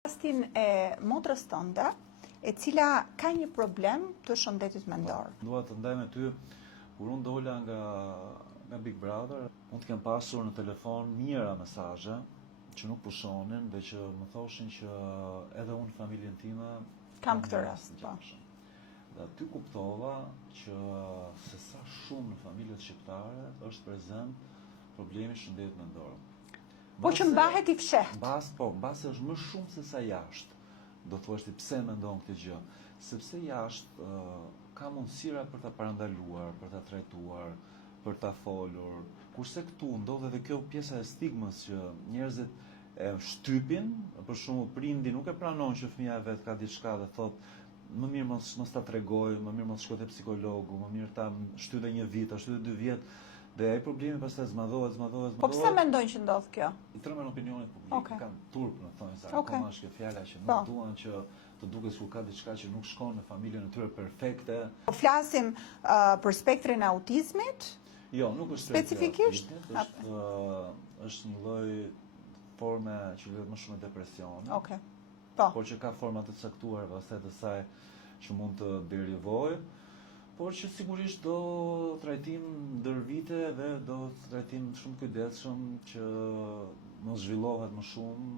Rastin e motrës tënde, e cila ka një problem të shëndetit mendor. Dua të ndaj me ty, kur unë dola nga Big Brother, unë të kem pasur në telefon mijëra mesazhe që nuk pushonin dhe që më thoshin që edhe unë familjen time Kam këtë rast, po. Dhe aty kuptova që se sa shumë në familjet shqiptare është prezent problemi shëndetit mendor. Po që mbahet i fshehtë. Mbase është më shumë se sa jashtë. Do thuash ti pse mendon këtë gjë? Sepse jashtë ka mundësira për ta parandaluar, për ta trajtuar, për ta folur. Kurse këtu ndodh edhe kjo pjesa e stigmës që njerëzit e shtypin, për shembull prindi nuk e pranon që fëmia e vet ka diçka dhe thotë më mirë mos ta tregoj, më mirë mos shko te psikologu, më mirë ta shtyte një vit, ta shtyte 2 vjet. Dhe ai problemi pastaj zmadhohet. Po pse mendojnë që ndodh kjo? I tremën opinionin publik, kanë turp në thonë sa akoma është kjo fjala që nuk duan që të duket sikur ka diçka që nuk shkon në familjen e tyre perfekte. Po flasim për spektrin e autizmit? Jo, nuk është specifikisht, është një lloj forme që lidhet më shumë me depresion. Okej. Po. Por që ka forma të caktuara pastaj të saj që mund të derivojë. Por që sigurisht do trajtim ndër vite dhe do trajtim shumë kujdesshëm që mos zhvillohet më shumë.